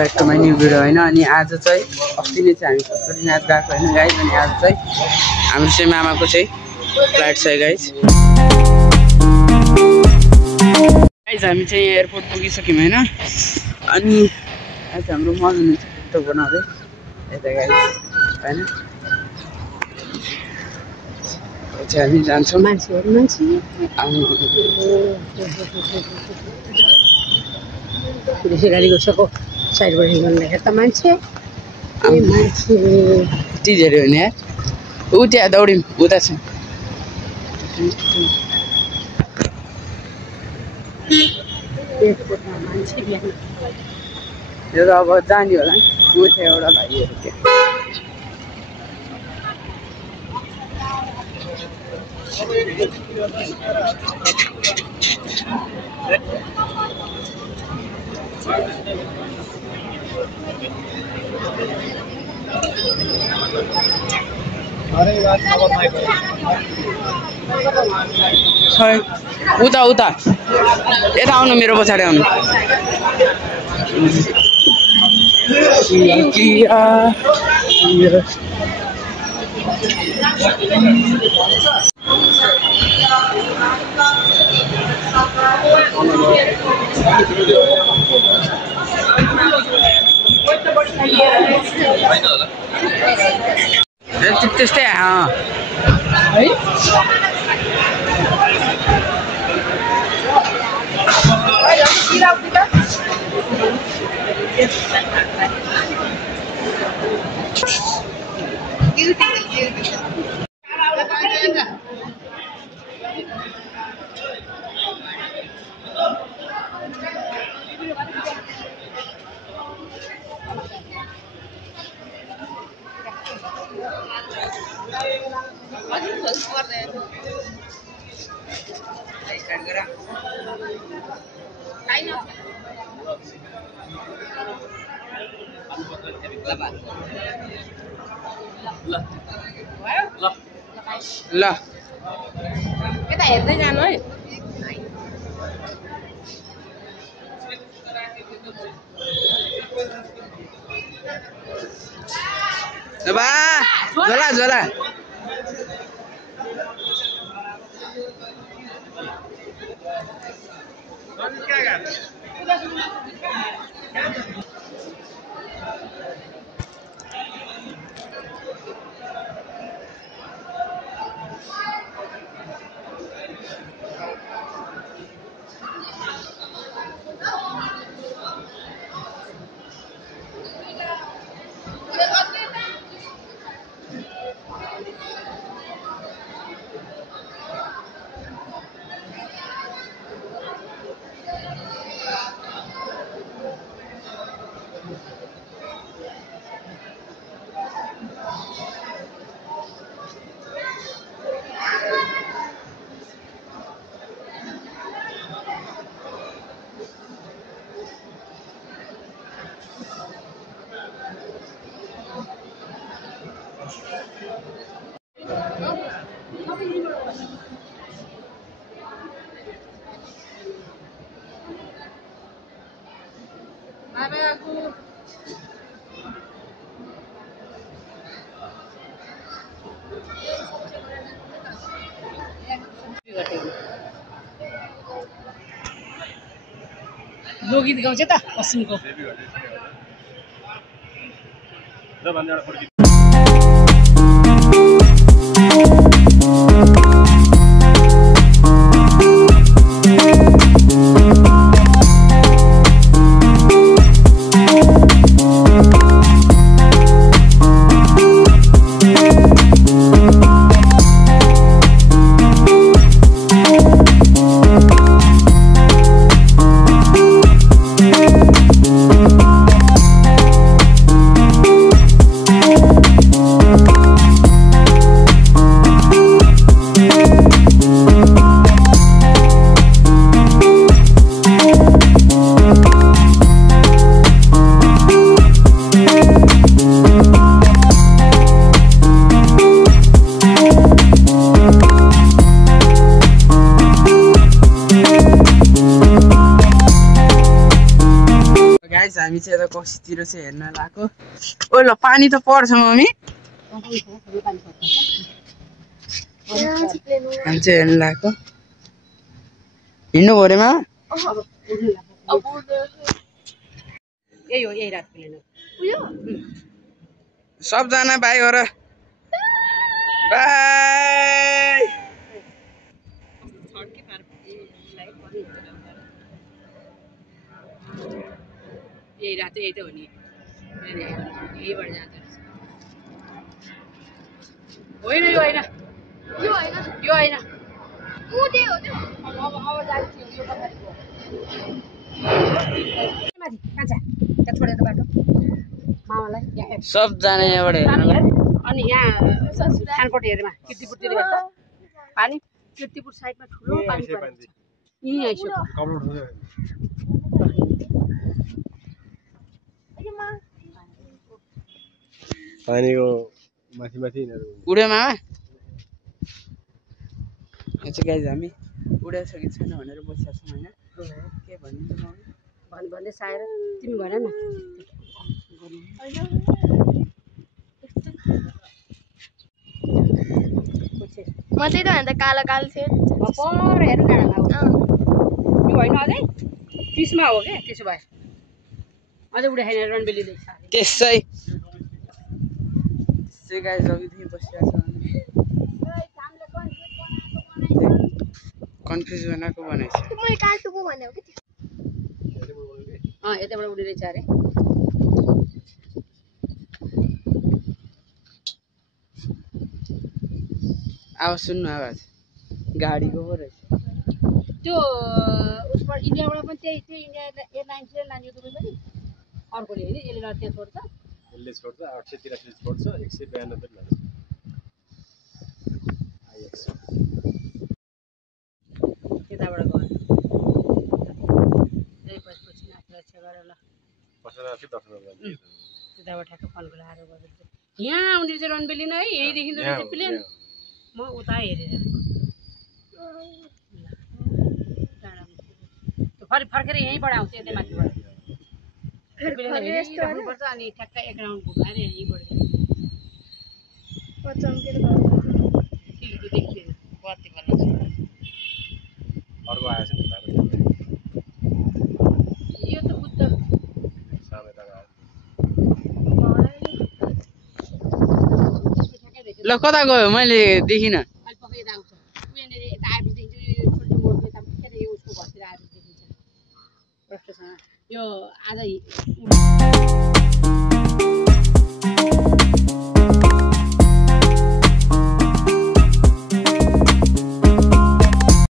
Back to my new video होइन। अनि आज चाहिँ अस्ति नै चाहिँ हामी ससुरीनाथ गएको होइन गाइज। अनि आज चाहिँ हाम्रो चाहिँ मामाको चाहिँ फ्लाइट छ गाइज। हामी चाहिँ एयरपोर्ट पुगिसक्यौँ होइन। अनि आज हाम्रो मजाले टिकटक बनाउँदै यता गाइज होइन। हामी जान्छौँ गाडी गएको साइडबाट हिँड्नु त मान्छे चिजहरू हुने यार। ऊ त्यहाँ दौड्यौँ उता छ। यो त अब जाने होला नि। ऊ छ एउटा भाइहरू त्यहाँ। उता उता यता आउनु, मेरो पछाडि आउनु। त्यस्तै है। ल यता हेर्दै जानु है। बा झोला झोला यो गीत गाउँछ त पश्चिमको। चाहिँ यता कसीतिर चाहिँ हेर्न लगाएको ओ ल पानी त पर्छ मम्मी हामी चाहिँ हेर्न लगाएको हिँड्नु पऱ्यो मा यही हो यही रात प्लेन हो सबजना बाई गर बाई यही रात यही त हो नि यहीबाट जाँदो रहेछ होइन यो होइन यो होइन माथि कान्छा त्यहाँ छोडेर बाटो मामालाई यहाँ सबजना यहाँबाट हेर्न अनि यहाँ खानकोट हेरेमा किर्तिपुरतिर हेर्छ पानी किर्तिपुर साइडमा ठुलो पानी परेको छ यहीँ आइसक्यो पानीको माथि उड्यो मामा यहाँ चाहिँ गाइज हामी उडाइसकेको छैन भनेर बसिरहेको छौँ होइन के भनिन्छ मम्मी भन्दै साएर तिमी भन न म चाहिँ त भन्दा कालो कालो थियो पर हेर्नु डाँडामा यो होइन अझै 30 मा हो क्या त्यसो भए अझै उडाएन रणबेलीले त्यसै गाइज अघिदेखि बसिरहेको छ कन्फ्युज बनाएको बनाएछ मैले कार्टुको भनेको के यताबाट उडिरहेछ अरे आवाज सुन्नु आवाज गाडीको पो रहेछ त्यो उसबाट इन्डियाबाट पनि त्यही त्यो इन्डिया एयरलाइन्सले लाने दुबई पनि अर्कोले होइन यसले त्यहाँ छोड्छ यसले छोड्छ 883 छोड्छ 192 लान्छ आइएक्स त्यताबाट गयो त्यही पछि नाच्छ गरेर ल पसला चाहिँ दर्शन गर्ने त्यताबाट ठ्याक्क फल लाएर गयो यहाँ आउने चाहिँ रणबेली नै है यहीदेखि रहेछ प्लेन म उता हेरेर फर्केर यहीँबाट आउँछ यतै माथिबाट राख्नुपर्छ अनि ठ्याक्क एक राउन्ड घुमाएर यहीँबाट देखिएन बत्ती बल्ल अर्को आएछ नि यो त बुद्ध ल कता गयो मैले देखिनँ अहिले पक्कै यता आउँछ यहाँनिर यता आएपछि देखिन्छ यो छोल्टी मोडको यता उसको घरतिर आएपछि देखिन्छ प्रष्टसँग यो आज